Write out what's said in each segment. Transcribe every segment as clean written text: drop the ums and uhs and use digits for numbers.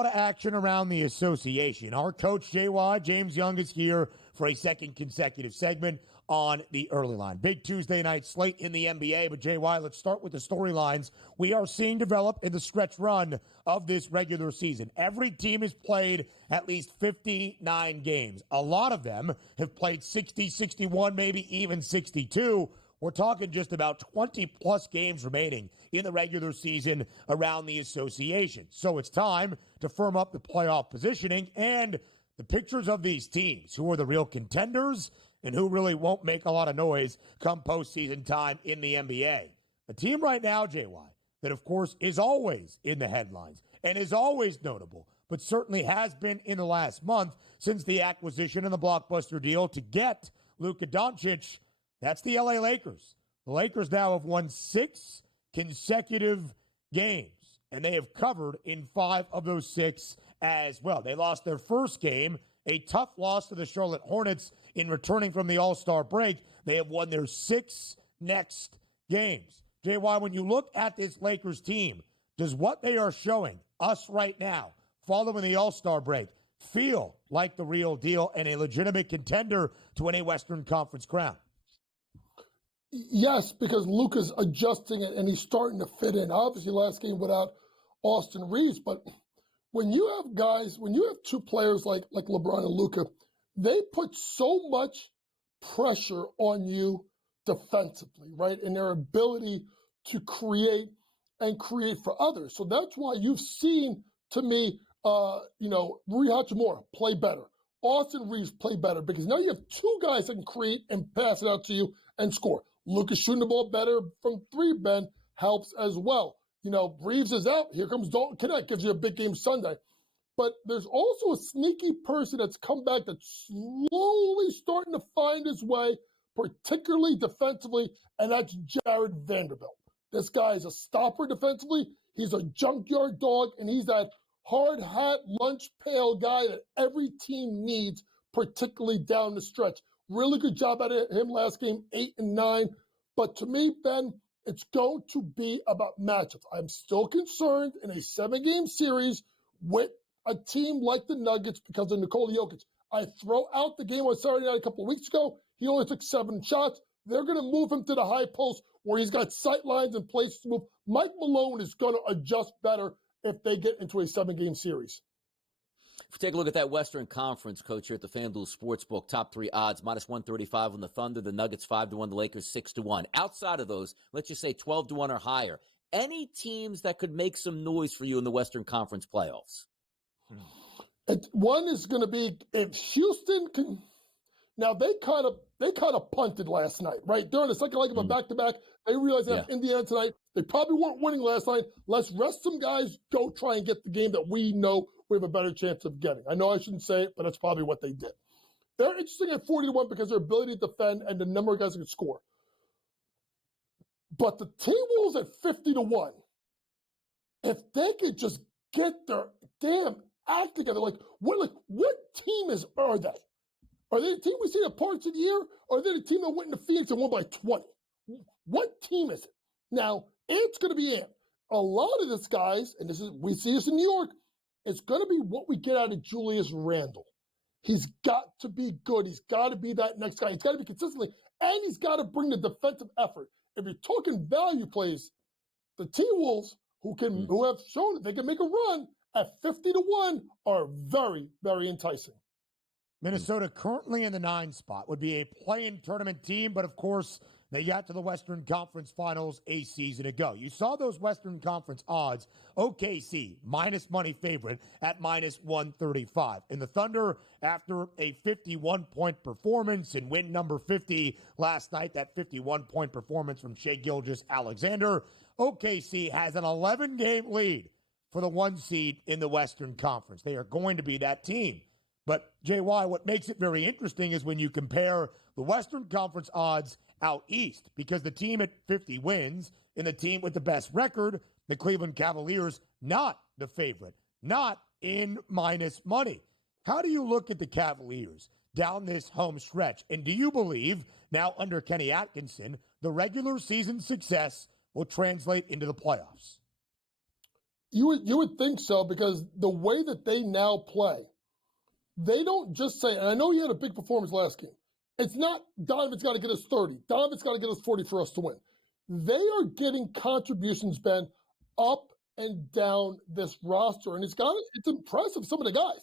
lot of action around the association. Our coach, JY, James Young, is here for a second consecutive segment on the early line. Big Tuesday night slate in the NBA, but JY, let's start with the storylines we are seeing develop in the stretch run of this regular season. Every team has played at least 59 games. A lot of them have played 60, 61, maybe even 62. We're talking just about 20-plus games remaining in the regular season around the association. So it's time to firm up the playoff positioning and the pictures of these teams, who are the real contenders and who really won't make a lot of noise come postseason time in the NBA. A team right now, JY, that of course is always in the headlines and is always notable, but certainly has been in the last month since the acquisition and the blockbuster deal to get Luka Doncic. That's the LA Lakers. The Lakers now have won 6 consecutive games, and they have covered in 5 of those 6 as well. They lost their first game, a tough loss to the Charlotte Hornets in returning from the All-Star break. They have won their 6 next games. JY, when you look at this Lakers team, does what they are showing us right now, following the All-Star break, feel like the real deal and a legitimate contender to win a Western Conference crown? Yes, because Luka's adjusting it and he's starting to fit in. Obviously, last game without Austin Reeves, but when you have guys, when you have 2 players like LeBron and Luka, they put so much pressure on you defensively, right? And their ability to create and create for others. So that's why you've seen, to me, Rui Hachimura play better. Austin Reeves play better because now you have 2 guys that can create and pass it out to you and score. Luka's shooting the ball better from 3, Ben, helps as well. Reeves is out. Here comes Dalton Knecht, gives you a big game Sunday. But there's also a sneaky person that's come back that's slowly starting to find his way, particularly defensively, and that's Jared Vanderbilt. This guy is a stopper defensively. He's a junkyard dog, and he's that hard hat, lunch pail guy that every team needs, particularly down the stretch. Really good job out of him last game, 8 and 9. But to me, Ben, it's going to be about matchups. I'm still concerned in a 7-game series with a team like the Nuggets because of Nikola Jokic. I throw out the game on Saturday night a couple of weeks ago. He only took 7 shots. They're going to move him to the high post where he's got sight lines and places to move. Mike Malone is going to adjust better if they get into a 7-game series. If we take a look at that Western Conference, Coach, here at the FanDuel Sportsbook, top 3 odds, -135 on the Thunder, the Nuggets 5-1, the Lakers 6-1. Outside of those, let's just say 12-1 or higher. Any teams that could make some noise for you in the Western Conference playoffs? One is going to be if Houston can. Now they kind of punted last night, right? During the second leg of a back-to-back, they realized they have Indiana tonight. They probably weren't winning last night. Let's rest some guys, go try and get the game that we know we have a better chance of getting. I know I shouldn't say it, but that's probably what they did. They're interesting at 40-1 because their ability to defend and the number of guys that can score. But the T-Wolves at 50-1, if they could just get their damn act together, what team are they? Are they the team we see at parts of the year? Or are they the team that went into Phoenix and won by 20? What team is it? Now, Ant's going to be Ant. A lot of this, guys, and we see this in New York, it's going to be what we get out of Julius Randle. He's got to be good. He's got to be that next guy. He's got to be consistently, and he's got to bring the defensive effort. If you're talking value plays, the T-Wolves, who have shown that they can make a run at 50-1, are very, very enticing. Minnesota currently in the 9 spot, would be a play-in tournament team, but of course they got to the Western Conference Finals a season ago. You saw those Western Conference odds. OKC, minus money favorite at -135. And the Thunder, after a 51-point performance and win number 50 last night, that 51-point performance from Shai Gilgeous-Alexander, OKC has an 11-game lead for the 1 seed in the Western Conference. They are going to be that team. But, JY, what makes it very interesting is when you compare the Western Conference odds out east, because the team at 50 wins and the team with the best record, the Cleveland Cavaliers, not the favorite, not in minus money. How do you look at the Cavaliers down this home stretch? And do you believe, now under Kenny Atkinson, the regular season success will translate into the playoffs? You would think so, because the way that they now play, they don't just say, and I know he had a big performance last game. It's not Donovan's got to get us 30. Donovan's got to get us 40 for us to win. They are getting contributions, Ben, up and down this roster. And it's impressive, some of the guys.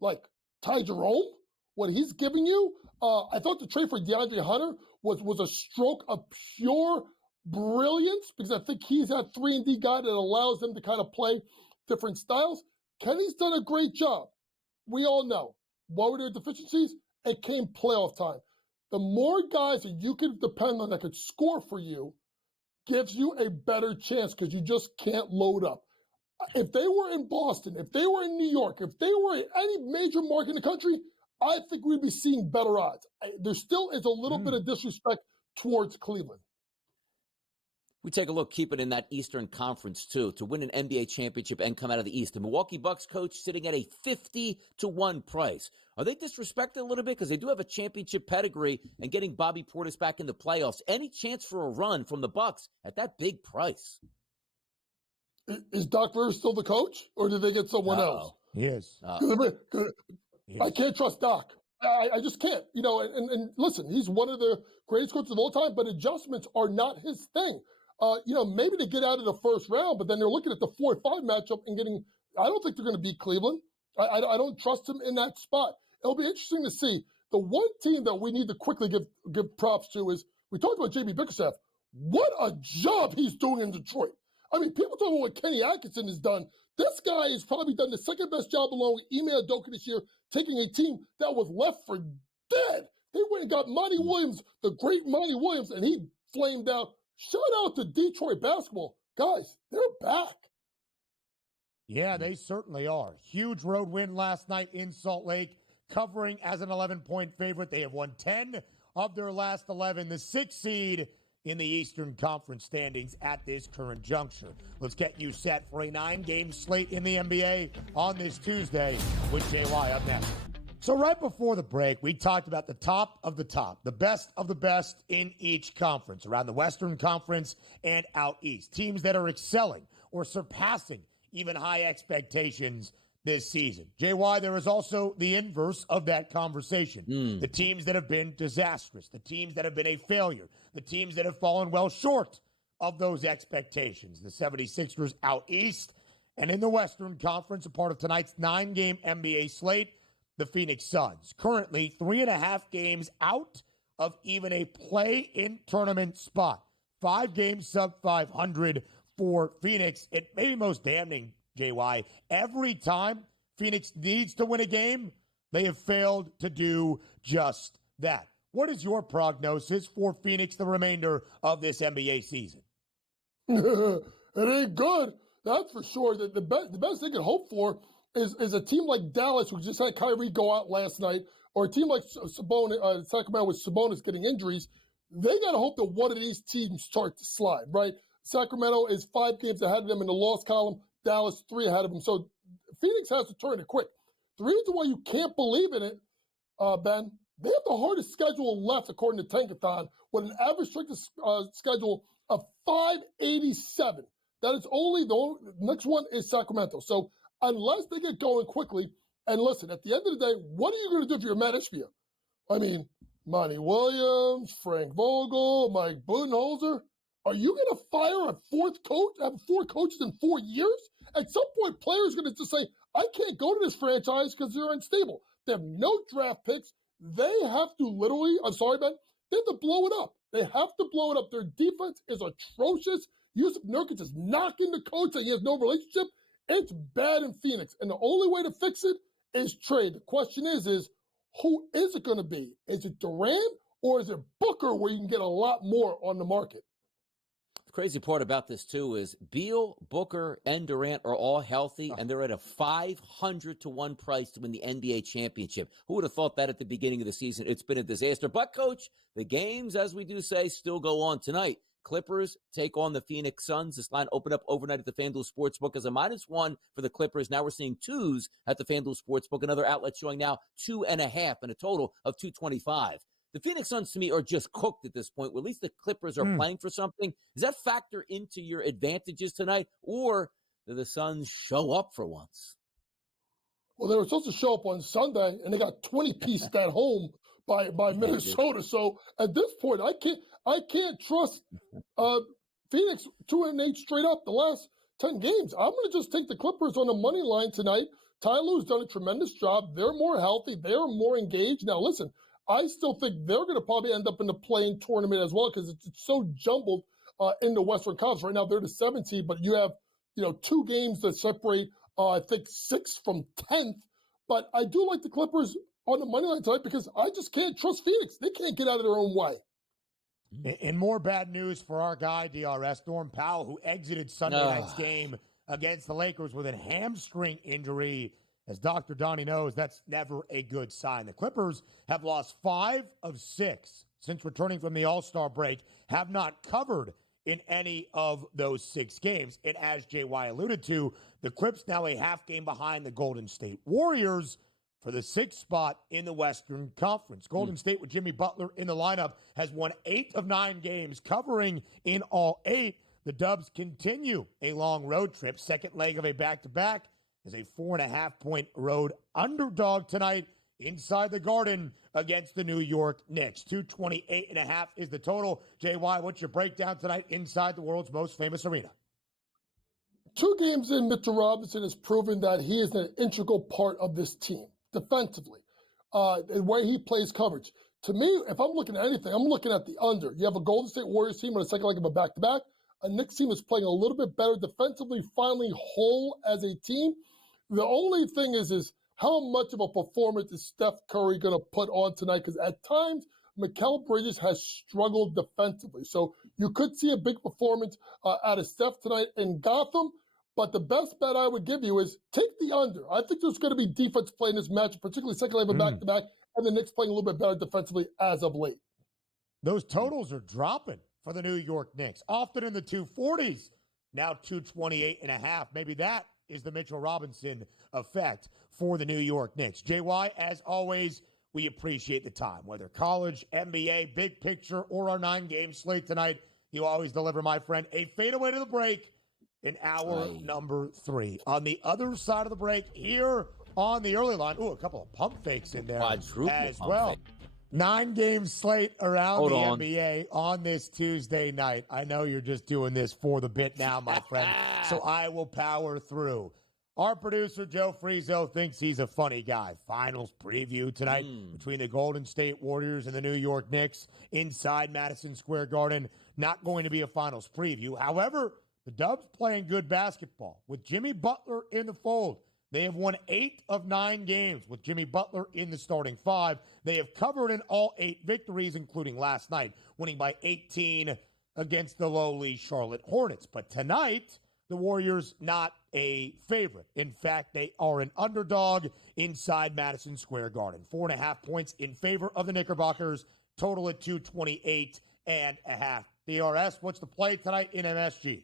Like Ty Jerome, what he's giving you. I thought the trade for DeAndre Hunter was a stroke of pure brilliance, because I think he's that 3-and-D guy that allows them to kind of play different styles. Kenny's done a great job. We all know. What were their deficiencies? It came playoff time. The more guys that you can depend on that could score for you gives you a better chance, because you just can't load up. If they were in Boston, if they were in New York, if they were in any major market in the country, I think we'd be seeing better odds. There still is a little bit of disrespect towards Cleveland. We take a look, keep it in that Eastern Conference, too, to win an NBA championship and come out of the East. The Milwaukee Bucks coach sitting at a 50-1 price. Are they disrespected a little bit? Because they do have a championship pedigree, and getting Bobby Portis back in the playoffs. Any chance for a run from the Bucks at that big price? Is Doc Rivers still the coach, or did they get someone else? Yes. I can't trust Doc. I just can't. And listen, he's one of the greatest coaches of all time, but adjustments are not his thing. Maybe they get out of the first round, but then they're looking at the 4-5 matchup and getting. I don't think they're going to beat Cleveland. I don't trust him in that spot. It'll be interesting to see. The one team that we need to quickly give props to is, we talked about JB Bickerstaff. What a job he's doing in Detroit. I mean, people talk about what Kenny Atkinson has done. This guy has probably done the second best job along with Ime Udoka this year, taking a team that was left for dead. They went and got Monty Williams, the great Monty Williams, and he flamed out. Shout out to Detroit basketball. Guys, they're back. Yeah, they certainly are. Huge road win last night in Salt Lake, covering as an 11-point favorite. They have won 10 of their last 11, the 6th seed in the Eastern Conference standings at this current juncture. Let's get you set for a 9-game slate in the NBA on this Tuesday with JY up next. So right before the break, we talked about the top of the top, the best of the best in each conference, around the Western Conference and out east. Teams that are excelling or surpassing even high expectations this season. JY, there is also the inverse of that conversation. The teams that have been disastrous, the teams that have been a failure, the teams that have fallen well short of those expectations. The 76ers out east, and in the Western Conference, a part of tonight's 9-game NBA slate, the Phoenix Suns, currently 3.5 games out of even a play-in tournament spot. 5 games sub 500 for Phoenix. It may be most damning, JY. Every time Phoenix needs to win a game, they have failed to do just that. What is your prognosis for Phoenix the remainder of this NBA season? It ain't good. That's for sure. The best they can hope for is a team like Dallas, who just had Kyrie go out last night, or a team like Sacramento with Sabonis getting injuries. They got to hope that one of these teams start to slide, right? Sacramento is 5 games ahead of them in the loss column. Dallas 3 ahead of them. So Phoenix has to turn it quick. The reason why you can't believe in it, Ben, they have the hardest schedule left according to Tankathon, with an average strength schedule of 587. That is the next one is Sacramento. So unless they get going quickly, and listen, at the end of the day, what are you going to do if you're Matt Ishbia? I mean, Monty Williams, Frank Vogel, Mike Budenholzer. Are you going to fire a 4th coach, have 4 coaches in 4 years? At some point, players are going to just say, I can't go to this franchise because they're unstable. They have no draft picks. They have to literally, I'm sorry, Ben, they have to blow it up. They have to blow it up. Their defense is atrocious. Yusuf Nurkic is knocking the coach and he has no relationship. It's bad in Phoenix. And the only way to fix it is trade. The question is who is it going to be? Is it Durant or is it Booker, where you can get a lot more on the market? The crazy part about this, too, is Beal, Booker, and Durant are all healthy, and they're at a 500-1 price to win the NBA championship. Who would have thought that at the beginning of the season? It's been a disaster. But, Coach, the games, as we do say, still go on tonight. Clippers take on the Phoenix Suns. This line opened up overnight at the FanDuel Sportsbook as a -1 for the Clippers. Now we're seeing 2s at the FanDuel Sportsbook. Another outlet showing now 2.5 and a total of 225. The Phoenix Suns, to me, are just cooked at this point. Well, at least the Clippers are playing for something. Does that factor into your advantages tonight? Or Did the Suns show up for once? Well, they were supposed to show up on Sunday, and they got 20-pieced at home by Minnesota. So at this point, I can't trust Phoenix 2-8 straight up the last 10 games. I'm going to just take the Clippers on the money line tonight. Ty Lue's done a tremendous job. They're more healthy. They're more engaged. Now, listen, I still think they're going to probably end up in the play-in tournament as well because it's so jumbled in the Western Conference. Right now, they're the 17th, but you have 2 games that separate, I think, 6th from 10th. But I do like the Clippers on the money line tonight because I just can't trust Phoenix. They can't get out of their own way. And more bad news for our guy, DRS, Norm Powell, who exited Sunday night's game against the Lakers with a hamstring injury. As Dr. Donnie knows, that's never a good sign. The Clippers have lost 5 of 6 since returning from the All-Star break, have not covered in any of those 6 games. And as JY alluded to, the Clips now a half game behind the Golden State Warriors for the 6th spot in the Western Conference. Golden State with Jimmy Butler in the lineup has won 8 of 9 games, covering in all 8. The Dubs continue a long road trip. Second leg of a back-to-back is a 4.5-point road underdog tonight inside the Garden against the New York Knicks. 228.5 is the total. JY, what's your breakdown tonight inside the world's most famous arena? 2 games in, Mitchell Robinson has proven that he is an integral part of this team defensively. The way he plays coverage. To me, if I'm looking at anything, I'm looking at the under. You have a Golden State Warriors team on the second leg of a back-to-back. A Knicks team is playing a little bit better defensively, finally whole as a team. The only thing is how much of a performance is Steph Curry going to put on tonight? Because at times, Mikal Bridges has struggled defensively. So you could see a big performance out of Steph tonight in Gotham. But the best bet I would give you is take the under. I think there's going to be defense play in this match, particularly second leg of back-to-back, and the Knicks playing a little bit better defensively as of late. Those totals are dropping for the New York Knicks, often in the 240s, now 228.5. Maybe that is the Mitchell Robinson effect for the New York Knicks. JY, as always, we appreciate the time. Whether college, NBA, big picture, or our 9-game slate tonight, you always deliver, my friend, a fadeaway to the break in hour number 3. On the other side of the break, here on the early line, a couple of pump fakes in there as well. 9-game slate around NBA on this Tuesday night. I know you're just doing this for the bit now, my friend, so I will power through. Our producer, Joe Frieso, thinks he's a funny guy. Finals preview tonight between the Golden State Warriors and the New York Knicks inside Madison Square Garden. Not going to be a finals preview. However, the Dubs playing good basketball with Jimmy Butler in the fold. They have won 8 of 9 games with Jimmy Butler in the starting 5. They have covered in all 8 victories, including last night, winning by 18 against the lowly Charlotte Hornets. But tonight, the Warriors not a favorite. In fact, they are an underdog inside Madison Square Garden. 4.5 points in favor of the Knickerbockers, total at 228.5. DRS, what's the play tonight in MSG?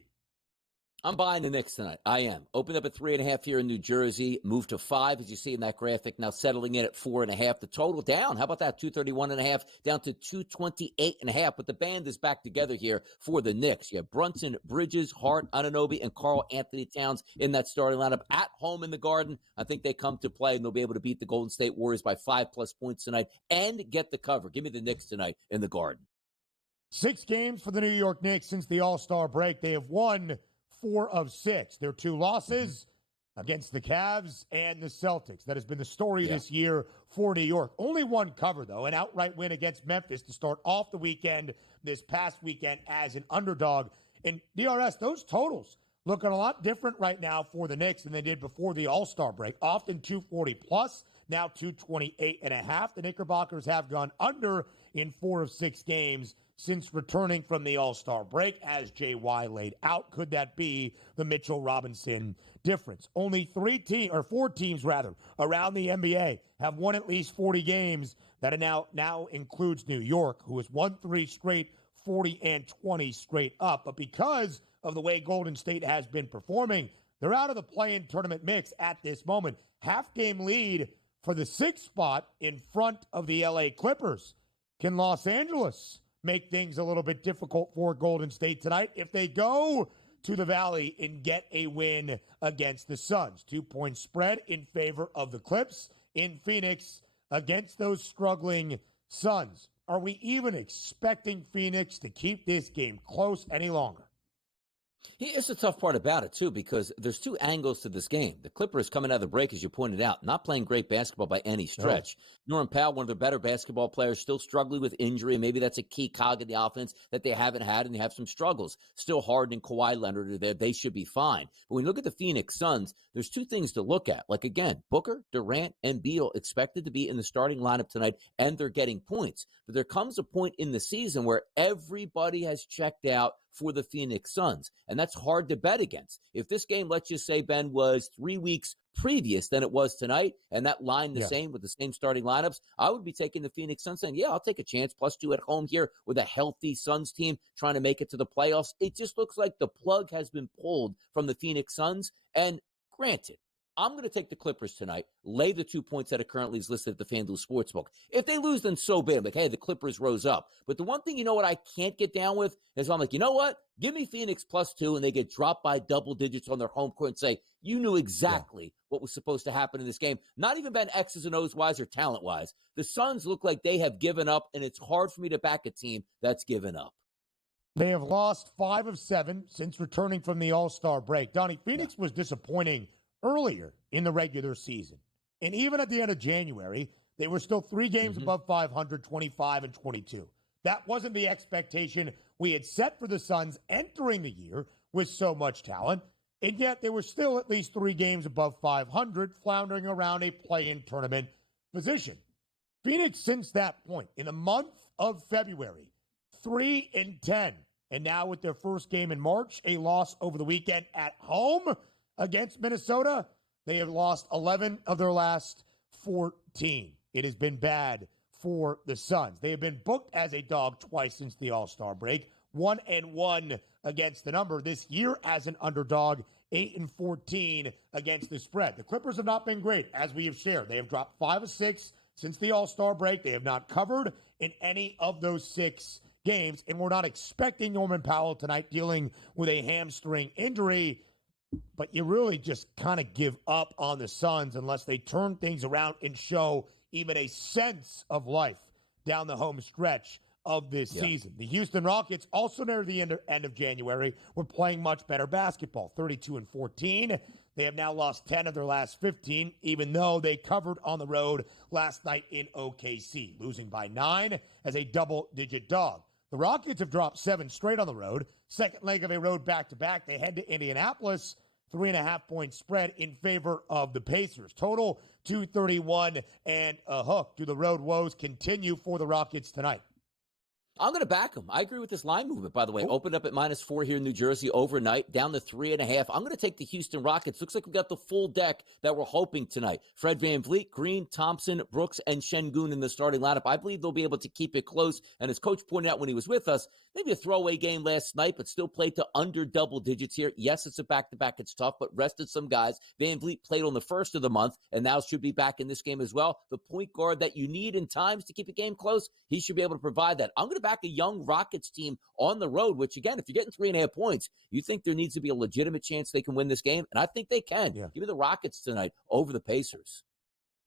I'm buying the Knicks tonight. I am. Opened up at 3.5 here in New Jersey. Moved to 5, as you see in that graphic. Now settling in at 4.5. The total down. How about that? 231.5 down to 228.5. But the band is back together here for the Knicks. You have Brunson, Bridges, Hart, Anunoby, and Karl Anthony Towns in that starting lineup at home in the Garden. I think they come to play, and they'll be able to beat the Golden State Warriors by 5+ points tonight and get the cover. Give me the Knicks tonight in the Garden. 6 games for the New York Knicks since the All-Star break. They have won 4 of 6. Their 2 losses against the Cavs and the Celtics. That has been the story this year for New York. Only 1 cover, though, an outright win against Memphis to start off the weekend this past weekend as an underdog. And DRS, those totals looking a lot different right now for the Knicks than they did before the All-Star break. Often 240 plus, now 228.5. The Knickerbockers have gone under in 4 of 6 games since returning from the All-Star break, as JY laid out. Could that be the Mitchell Robinson difference? Only 4 teams around the NBA have won at least 40 games. That now includes New York, who has won 3 straight, 40 and 20 straight up. But because of the way Golden State has been performing, they're out of the play-in tournament mix at this moment. Half-game lead for the 6th spot in front of the LA Clippers. Can Los Angeles make things a little bit difficult for Golden State tonight? If they go to the Valley and get a win against the Suns. 2-point spread in favor of the Clips in Phoenix against those struggling Suns. Are we even expecting Phoenix to keep this game close any longer? Here's the tough part about it, too, because there's two angles to this game. The Clippers coming out of the break, as you pointed out, not playing great basketball by any stretch. No. Norman Powell, one of their better basketball players, still struggling with injury, and maybe that's a key cog in the offense that they haven't had, and they have some struggles. Still Harden and Kawhi Leonard are there. They should be fine. But when you look at the Phoenix Suns, there's two things to look at. Like, again, Booker, Durant, and Beal expected to be in the starting lineup tonight, and they're getting points. But there comes a point in the season where everybody has checked out for the Phoenix Suns, and that's hard to bet against. If this game, let's just say, Ben, was 3 weeks previous than it was tonight, and that line the same with the same starting lineups, I would be taking the Phoenix Suns saying, I'll take a chance, +2 at home here with a healthy Suns team trying to make it to the playoffs. It just looks like the plug has been pulled from the Phoenix Suns, and granted, I'm going to take the Clippers tonight, lay the 2 points that it currently is listed at the FanDuel Sportsbook. If they lose, then so be it. I'm like, hey, the Clippers rose up. But the one thing, what I can't get down with is I'm like, you know what? Give me Phoenix +2, and they get dropped by double digits on their home court and say, you knew exactly what was supposed to happen in this game. Not even Ben X's and O's wise or talent-wise. The Suns look like they have given up, and it's hard for me to back a team that's given up. They have lost 5 of 7 since returning from the All-Star break. Donnie, Phoenix was disappointing earlier in the regular season. And even at the end of January, they were still 3 games above 500, 25 and 22. That wasn't the expectation we had set for the Suns entering the year with so much talent. And yet they were still at least 3 games above 500, floundering around a play-in tournament position. Phoenix, since that point, in the month of February, 3-10. And now with their first game in March, a loss over the weekend at home against Minnesota, they have lost 11 of their last 14. It has been bad for the Suns. They have been booked as a dog twice since the All-Star break. 1-1 against the number this year as an underdog. 8-14 against the spread. The Clippers have not been great, as we have shared. They have dropped 5 of 6 since the All-Star break. They have not covered in any of those 6 games, and we're not expecting Norman Powell tonight dealing with a hamstring injury. But you really just kind of give up on the Suns unless they turn things around and show even a sense of life down the home stretch of this season. The Houston Rockets, also near the end of January, were playing much better basketball, 32-14. They have now lost 10 of their last 15, even though they covered on the road last night in OKC, losing by 9 as a double-digit dog. The Rockets have dropped 7 straight on the road. Second leg of a road back-to-back. They head to Indianapolis. 3.5-point spread in favor of the Pacers. Total 231 and a hook. Do the road woes continue for the Rockets tonight? I'm going to back them. I agree with this line movement, by the way. Opened up at -4 here in New Jersey overnight, down to 3.5. I'm going to take the Houston Rockets. Looks like we've got the full deck that we're hoping tonight. Fred VanVleet, Green, Thompson, Brooks, and Şengün in the starting lineup. I believe they'll be able to keep it close. And as Coach pointed out when he was with us, maybe a throwaway game last night, but still played to under double digits here. Yes, it's a back-to-back. It's tough, but rested some guys. VanVleet played on the first of the month, and now should be back in this game as well. The point guard that you need in times to keep a game close, he should be able to provide that. I'm going to back a young Rockets team on the road, which, again, if you're getting 3.5 points, you think there needs to be a legitimate chance they can win this game, and I think they can. Give me the Rockets tonight over the Pacers.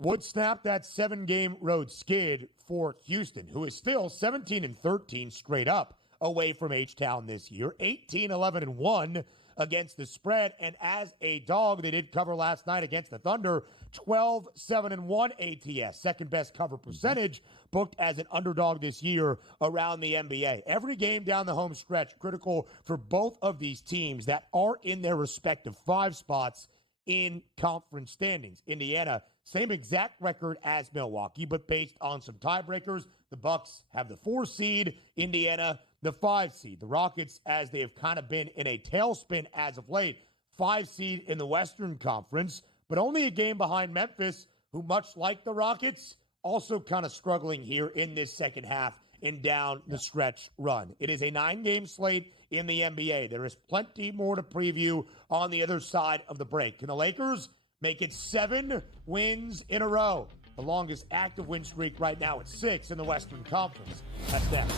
Would snap that 7-game road skid for Houston, who is still 17-13 straight up away from H-Town this year, 18-11-1 against the spread, and as a dog, they did cover last night against the Thunder, 12-7-1 ATS, second best cover percentage, booked as an underdog this year around the NBA. Every game down the home stretch, critical for both of these teams that are in their respective 5 spots in conference standings. Indiana, same exact record as Milwaukee, but based on some tiebreakers, the Bucks have the 4 seed, Indiana the 5 seed. The Rockets, as they have kind of been in a tailspin as of late, 5 seed in the Western Conference, but only a game behind Memphis, who, much like the Rockets, also kind of struggling here in this second half and down the stretch run. It is a 9-game slate in the NBA. There is plenty more to preview on the other side of the break. Can the Lakers make it 7 wins in a row? The longest active win streak right now at 6 in the Western Conference. That's next.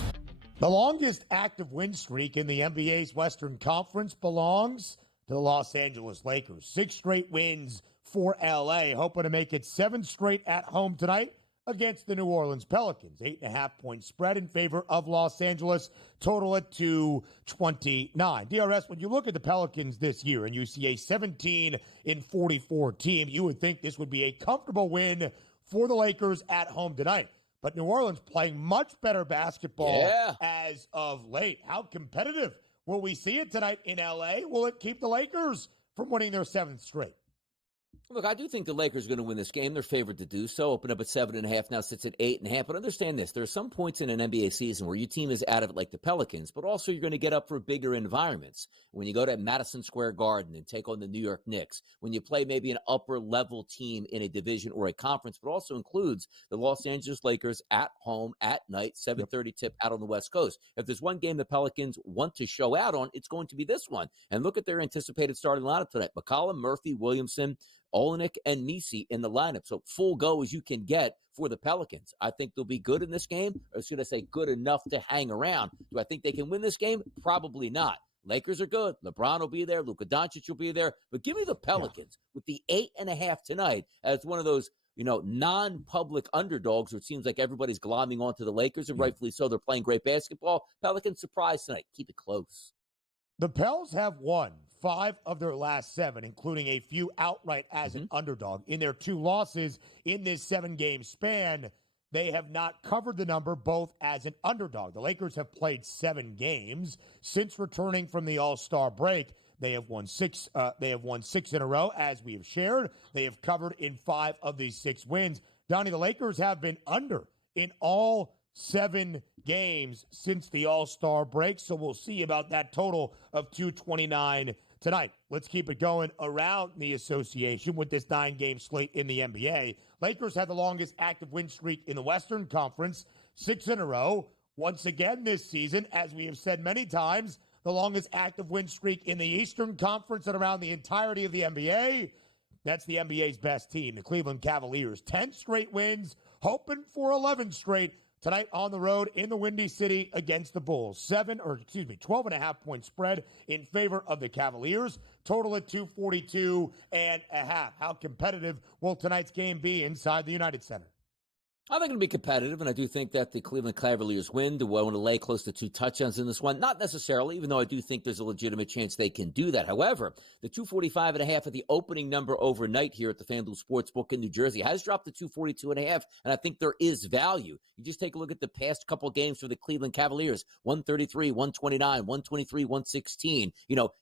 The longest active win streak in the NBA's Western Conference belongs to the Los Angeles Lakers. 6 straight wins for LA, hoping to make it 7 straight at home tonight against the New Orleans Pelicans. 8.5-point spread in favor of Los Angeles, total at 229. DRS, when you look at the Pelicans this year and you see a 17-44 team, you would think this would be a comfortable win for the Lakers at home tonight. But New Orleans playing much better basketball as of late. How competitive will we see it tonight in LA? Will it keep the Lakers from winning their 7th straight? Look, I do think the Lakers are going to win this game. They're favored to do so. Open up at 7.5, now sits at 8.5. But understand this, there are some points in an NBA season where your team is out of it like the Pelicans, but also you're going to get up for bigger environments. When you go to Madison Square Garden and take on the New York Knicks, when you play maybe an upper-level team in a division or a conference, but also includes the Los Angeles Lakers at home at night, 7:30 tip out on the West Coast. If there's one game the Pelicans want to show out on, it's going to be this one. And look at their anticipated starting lineup tonight. McCollum, Murphy, Williamson, Olenek, and Nisi in the lineup. So full go as you can get for the Pelicans. I think they'll be good in this game, or should I say good enough to hang around. Do I think they can win this game? Probably not. Lakers are good. LeBron will be there. Luka Doncic will be there. But give me the Pelicans with the 8.5 tonight as one of those, non-public underdogs where it seems like everybody's glomming onto the Lakers, and rightfully so. They're playing great basketball. Pelicans surprise tonight. Keep it close. The Pels have won 5 of their last 7, including a few outright as an underdog. In their 2 losses in this 7-game span, they have not covered the number both as an underdog. The Lakers have played 7 games since returning from the All-Star break. They have won 6. They have won 6 in a row, as we have shared. They have covered in 5 of these 6 wins. Donnie, the Lakers have been under in all 7 games since the All-Star break, so we'll see about that total of 229 tonight. Let's keep it going around the association with this 9-game slate in the NBA. Lakers have the longest active win streak in the Western Conference, 6 in a row. Once again this season, as we have said many times, the longest active win streak in the Eastern Conference and around the entirety of the NBA. That's the NBA's best team, the Cleveland Cavaliers. 10 straight wins, hoping for 11 straight tonight on the road in the Windy City against the Bulls. 12.5-point spread in favor of the Cavaliers. Total at 242.5. How competitive will tonight's game be inside the United Center? I think it'll be competitive, and I do think that the Cleveland Cavaliers win. Do I want to lay close to 2 touchdowns in this one? Not necessarily, even though I do think there's a legitimate chance they can do that. However, the 245.5 at the opening number overnight here at the FanDuel Sportsbook in New Jersey has dropped to 242.5, and I think there is value. You just take a look at the past couple games for the Cleveland Cavaliers, 133, 129, 123, 116.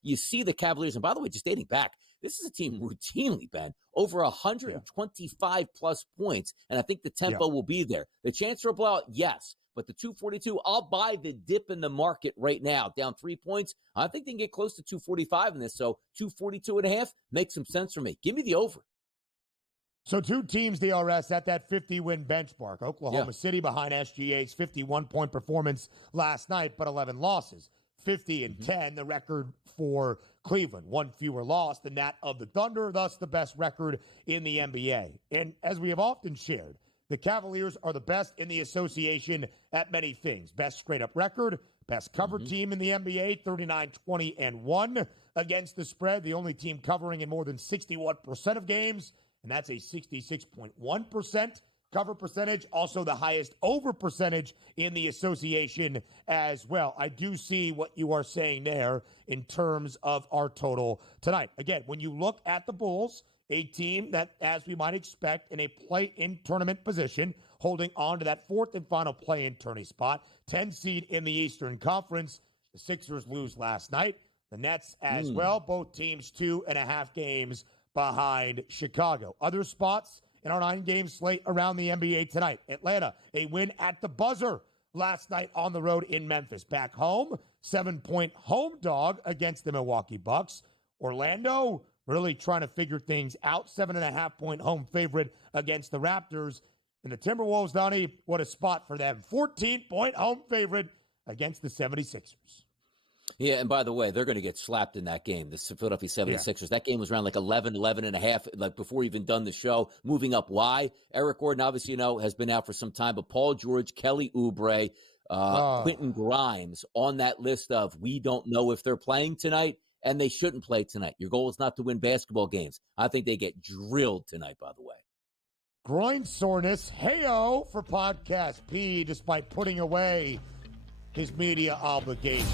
You see the Cavaliers, and by the way, just dating back, this is a team routinely, Ben, over 125-plus points, and I think the tempo will be there. The chance for a blowout, yes, but the 242, I'll buy the dip in the market right now. Down 3 points, I think they can get close to 245 in this, so 242.5 makes some sense for me. Give me the over. So 2 teams, DRS, at that 50-win benchmark. Oklahoma City behind SGA's 51-point performance last night, but 11 losses. 50-10, the record for Cleveland. 1 fewer loss than that of the Thunder, thus the best record in the NBA. And as we have often shared, the Cavaliers are the best in the association at many things. Best straight-up record, best covered team in the NBA, 39-20-1 against the spread. The only team covering in more than 61% of games, and that's a 66.1% cover percentage, also the highest over percentage in the association as well. I do see what you are saying there in terms of our total tonight. Again, when you look at the Bulls, a team that, as we might expect, in a play-in tournament position, holding on to that 4th and final play-in tourney spot, 10 seed in the Eastern Conference. The Sixers lose last night. The Nets as well. Both teams 2.5 games behind Chicago. Other spots in our 9-game slate around the NBA tonight. Atlanta, a win at the buzzer last night on the road in Memphis. Back home, 7-point home dog against the Milwaukee Bucks. Orlando, really trying to figure things out. 7.5-point home favorite against the Raptors. And the Timberwolves, Donnie, what a spot for them. 14-point home favorite against the 76ers. Yeah, and by the way, they're going to get slapped in that game, the Philadelphia 76ers. Yeah. That game was around like 11.5, like before we even done the show. Moving up, why? Eric Gordon, obviously, has been out for some time, but Paul George, Kelly Oubre, Quentin Grimes on that list of we don't know if they're playing tonight, and they shouldn't play tonight. Your goal is not to win basketball games. I think they get drilled tonight, by the way. Groin soreness, heyo for Podcast P, despite putting away his media obligation.